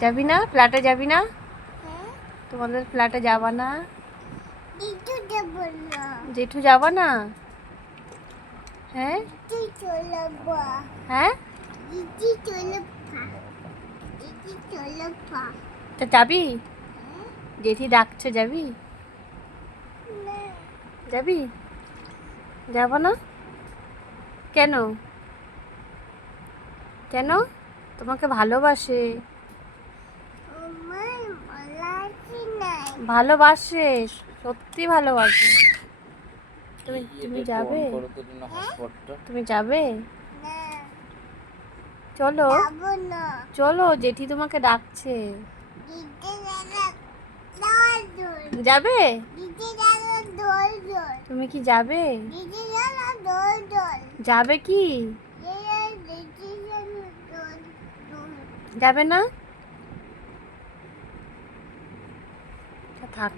যাবি না ফ্ল্যাটে যাবি না? তোমাদের ফ্ল্যাটে যাবা না? জেঠু যাবা না? হ্যাঁ হ্যাঁ তা যাবি? জেঠি ডাকছে, যাবি? যাবি? যাব না? কেন? কেন? তোমাকে ভালোবাসে। ভালোবাসে, সত্যি ভালোবাসে। তুমি তুমি যাবে? তুমি যাবে? চলো চলো, জেঠি তোমাকে ডাকছে। যাবে? তুমি কি যাবে? যাবে কি? যাবে না? থাক।